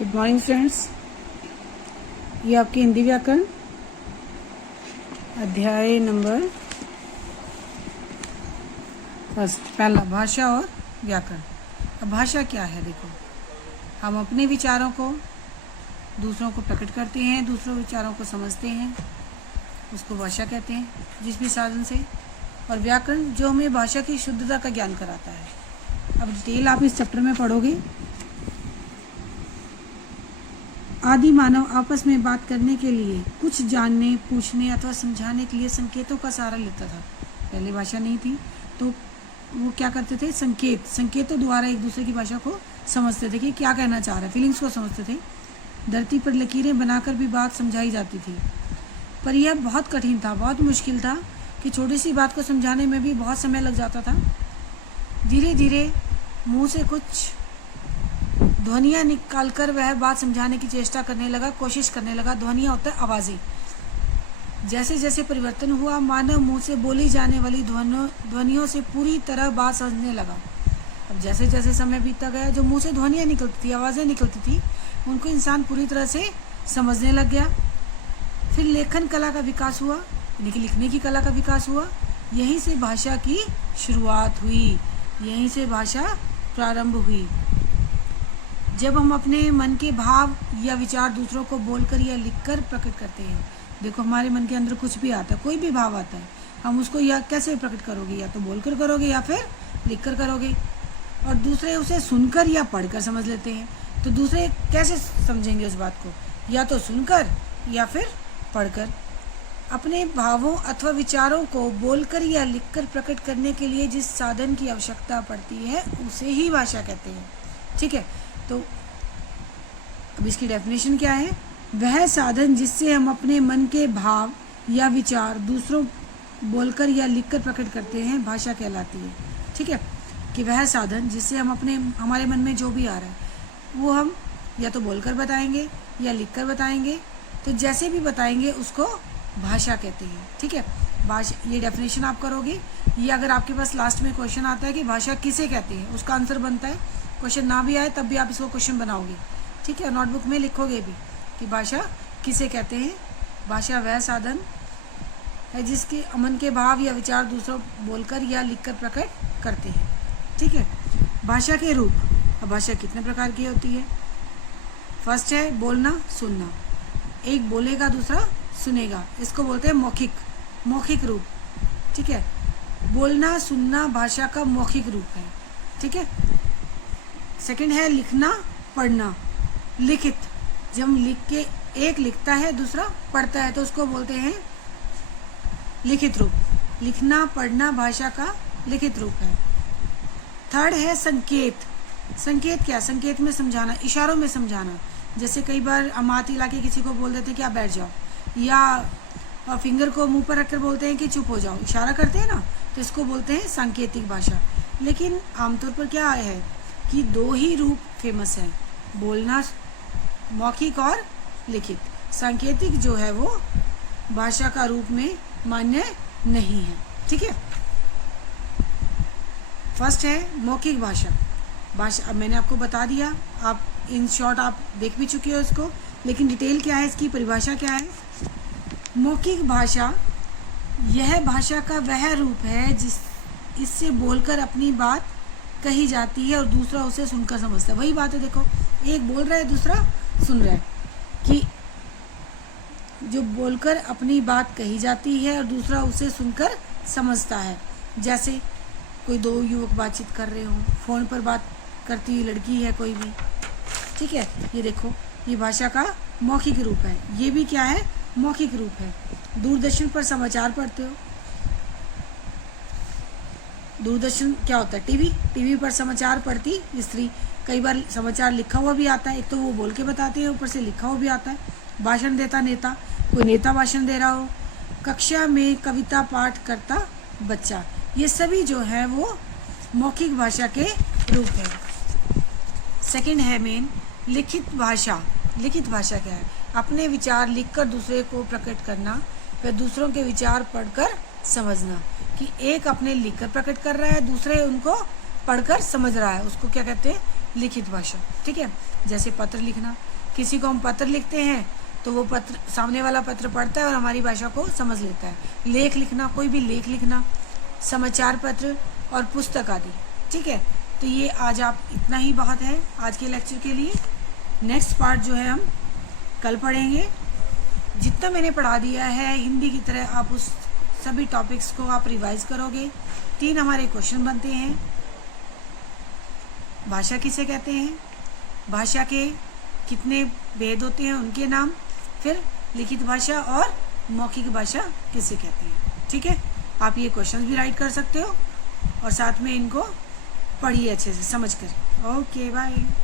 Good morning friends. ये आपकी हिंदी व्याकरण अध्याय नंबर फर्स्ट, पहला भाषा और व्याकरण। अब भाषा क्या है? देखो, हम अपने विचारों को दूसरों को प्रकट करते हैं, दूसरों विचारों को समझते हैं, उसको भाषा कहते हैं जिस भी साधन से। और व्याकरण जो हमें भाषा की शुद्धता का ज्ञान कराता है। अब डिटेल आप इस चैप्टर में पढ़ोगे। आदि मानव आपस में बात करने के लिए कुछ जानने, पूछने अथवा समझाने के लिए संकेतों का सहारा लेता था। पहले भाषा नहीं थी तो वो क्या करते थे? संकेतों द्वारा एक दूसरे की भाषा को समझते थे कि क्या कहना चाह रहा है, फीलिंग्स को समझते थे। धरती पर लकीरें बनाकर भी बात समझाई जाती थी, पर यह बहुत कठिन था, बहुत मुश्किल था कि छोटी सी बात को समझाने में भी बहुत समय लग जाता था। धीरे धीरे मुंह से कुछ ध्वनियाँ निकालकर वह बात समझाने की चेष्टा करने लगा, कोशिश करने लगा। ध्वनियाँ होता है आवाज़ें। जैसे जैसे परिवर्तन हुआ, मानव मुंह से बोली जाने वाली ध्वनियों से पूरी तरह बात समझने लगा। अब जैसे जैसे समय बीतता गया, जो मुंह से ध्वनियाँ निकलती थी, आवाज़ें निकलती थी, उनको इंसान पूरी तरह से समझने लग गया। फिर लेखन कला का विकास हुआ, यानी कि लिखने की कला का विकास हुआ। यहीं से भाषा की शुरुआत हुई, यहीं से भाषा प्रारंभ हुई। जब हम अपने मन के भाव या विचार दूसरों को बोलकर या लिखकर प्रकट करते हैं। देखो, हमारे मन के अंदर कुछ भी आता है, कोई भी भाव आता है, हम उसको या कैसे प्रकट करोगे? या तो बोलकर करोगे या फिर लिखकर करोगे। और दूसरे उसे सुनकर या पढ़कर समझ लेते हैं। तो दूसरे कैसे समझेंगे उस बात को? या तो सुनकर या फिर पढ़कर। अपने भावों अथवा विचारों को बोलकर या लिखकर प्रकट करने के लिए जिस साधन की आवश्यकता पड़ती है उसे ही भाषा कहते हैं। ठीक है, तो अब इसकी डेफिनेशन क्या है? वह साधन जिससे हम अपने मन के भाव या विचार दूसरों बोलकर या लिखकर प्रकट करते हैं, भाषा कहलाती है। ठीक है, कि वह साधन जिससे हम हमारे मन में जो भी आ रहा है वो हम या तो बोलकर बताएंगे या लिखकर बताएंगे। तो जैसे भी बताएंगे उसको भाषा कहते हैं। ठीक है, भाषा, ये डेफिनेशन आप करोगे। ये अगर आपके पास लास्ट में क्वेश्चन आता है कि भाषा किसे कहते हैं, उसका आंसर बनता है। क्वेश्चन ना भी आए तब भी आप इसको क्वेश्चन बनाओगे। ठीक है, नोटबुक में लिखोगे भी कि भाषा किसे कहते हैं। भाषा वह साधन है जिसके मन के भाव या विचार दूसरों बोलकर या लिखकर प्रकट करते हैं। ठीक है, भाषा के रूप। अब भाषा कितने प्रकार की होती है? फर्स्ट है बोलना, सुनना। एक बोलेगा, दूसरा सुनेगा, इसको बोलते हैं मौखिक रूप। ठीक है, बोलना सुनना भाषा का मौखिक रूप है। ठीक है, सेकंड है लिखना, पढ़ना, लिखित। जब हम लिख के, एक लिखता है दूसरा पढ़ता है, तो उसको बोलते हैं लिखित रूप। लिखना पढ़ना भाषा का लिखित रूप है। थर्ड है संकेत। संकेत क्या? संकेत में समझाना, इशारों में समझाना। जैसे कई बार हम हाथ हिला के किसी को बोल देते हैं कि आप बैठ जाओ, या फिंगर को मुंह पर रखकर बोलते हैं कि चुप हो जाओ, इशारा करते हैं ना, तो इसको बोलते हैं सांकेतिक भाषा। लेकिन आमतौर पर क्या है कि दो ही रूप फेमस हैं, बोलना मौखिक और लिखित। सांकेतिक जो है वो भाषा का रूप में मान्य नहीं है। ठीक है, फर्स्ट है मौखिक भाषा। अब मैंने आपको बता दिया, आप इन शॉर्ट आप देख भी चुके हो इसको, लेकिन डिटेल क्या है, इसकी परिभाषा क्या है? मौखिक भाषा यह भाषा का वह रूप है इससे बोलकर अपनी बात कही जाती है और दूसरा उसे सुनकर समझता है। वही बात है, देखो, एक बोल रहा है, दूसरा सुन रहा है, कि जो बोलकर अपनी बात कही जाती है और दूसरा उसे सुनकर समझता है। जैसे कोई दो युवक बातचीत कर रहे हो, फोन पर बात करती हुई लड़की है कोई भी। ठीक है, ये देखो, ये भाषा का मौखिक रूप है। ये भी क्या है? मौखिक रूप है। दूरदर्शन पर समाचार पढ़ते हो। दूरदर्शन क्या होता है? टीवी पर समाचार पढ़ती स्त्री। कई बार समाचार लिखा हुआ भी आता है, एक तो वो बोल के बताते हैं, ऊपर से लिखा हुआ भी आता है। भाषण देता नेता, कोई नेता भाषण दे रहा हो। कक्षा में कविता पाठ करता बच्चा, ये सभी जो है वो मौखिक भाषा के रूप है। सेकंड है मेन लिखित भाषा। लिखित भाषा क्या है? अपने विचार लिखकर दूसरे को प्रकट करना, व दूसरों के विचार पढ़कर समझना। कि एक अपने लिखकर प्रकट कर रहा है, दूसरे उनको पढ़कर समझ रहा है, उसको क्या कहते हैं? लिखित भाषा, ठीक है। जैसे पत्र लिखना, किसी को हम पत्र लिखते हैं तो वो पत्र, सामने वाला पत्र पढ़ता है और हमारी भाषा को समझ लेता है। लेख लिखना, कोई भी लेख लिखना, समाचार पत्र और पुस्तक आदि, ठीक है। तो ये आज आप इतना ही बहुत है आज के लेक्चर के लिए। नेक्स्ट पार्ट जो है हम कल पढ़ेंगे। जितना मैंने पढ़ा दिया है हिंदी की तरह आप उस सभी टॉपिक्स को आप रिवाइज करोगे। 3 हमारे क्वेश्चन बनते हैं। भाषा किसे कहते हैं, भाषा के कितने भेद होते हैं उनके नाम, फिर लिखित भाषा और मौखिक भाषा किसे कहते हैं, ठीक है। आप ये क्वेश्चंस भी राइट कर सकते हो और साथ में इनको पढ़िए अच्छे से समझ कर। Okay bye.